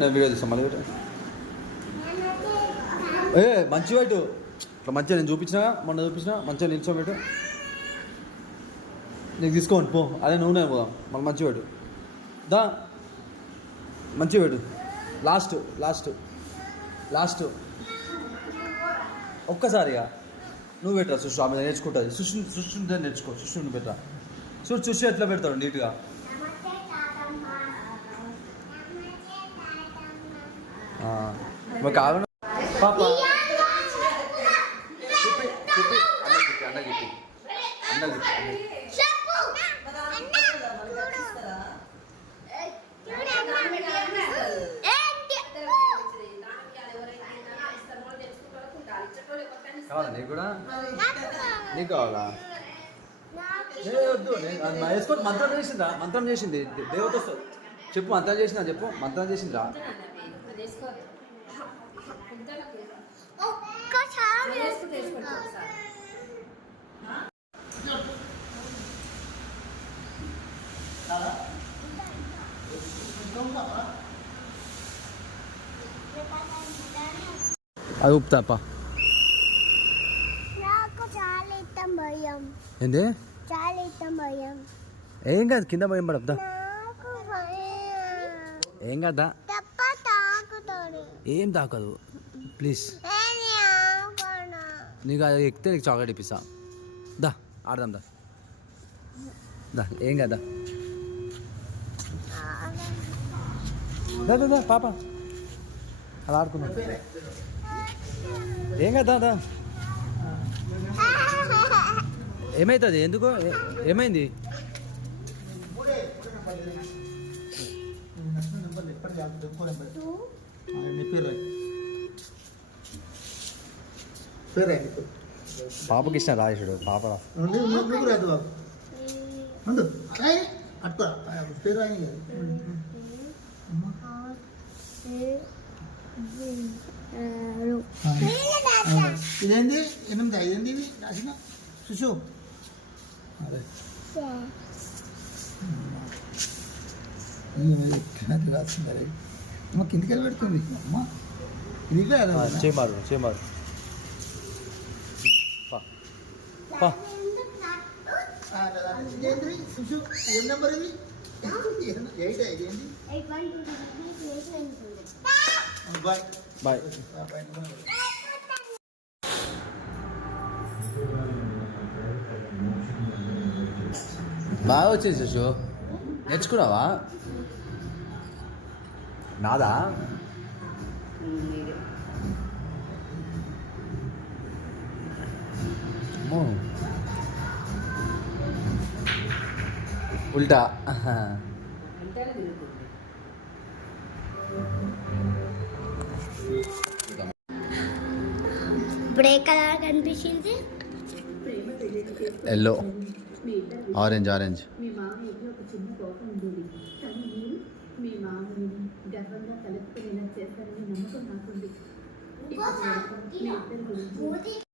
నేను వీడియో తీస్తాను మళ్ళీ మంచి పెట్టు ఇట్లా మంచిగా నేను చూపించిన మొన్న చూపించిన మంచిగా నిల్చోబెట్టు నీకు తీసుకోండి పో అదే నూనె పోదాం మళ్ళీ మంచి పెట్టు దా మంచి పెట్టు లాస్ట్ లాస్ట్ లాస్ట్ ఒక్కసారిగా నువ్వు పెట్టరా సుషు ఆమె నేర్చుకుంటుంది సుష్టి నేర్చుకో సుష్టి పెట్టరా సుషి ఎట్లా పెడతాడు నీట్గా కావాలి పాప కావాలా నీకు కూడా నీకు కావాలా వద్దు వేసుకోండి మంత్రం చేసిందా మంత్రం చేసింది దేవత వస్తుంది చెప్పు మంత్రం చేసిందా చెప్పు మంత్రం చేసిందా అది ఉప్తాపా ఏంది ఏం కాదు కింద భయం పడద్దా ఏం కదా ఏం తాకదు ప్లీజ్ నీకు అది ఎక్కితే నీకు చాక్లెట్ ఇప్పిస్తా దా ఆడదాం దా దా ఏం కదా దా పాప అలా ఆడుకున్నా ఏం కదా దా ఏమవుతుంది ఎందుకు ఏమైంది పాపకి ఇష్టం రాజేషుడు పాప ఇదేంది 8 అయ్యింది రాసిన సుషు అదే రాసింది అమ్మ కిందికి వెళ్ళి పెడుతుంది అమ్మ ఇది చేయమారు సుషు ఏం నెంబర్ ఇది 8 అయ్యింది బాయ్ బాయ్ బాగా వచ్చింది శిశు నేర్చుకున్నావా నాదా ఉల్టా ఇప్పుడు ఏ కలర్ కనిపించింది ఎల్లో ఆరెంజ్ మీ మామయ్యకి ఒక చిన్న కోపం ఉండేది కానీ మీరు మీ మామయ్యని గర్వంగా కలుపుకునేలా చేస్తారని నమ్మకం నాకుంది.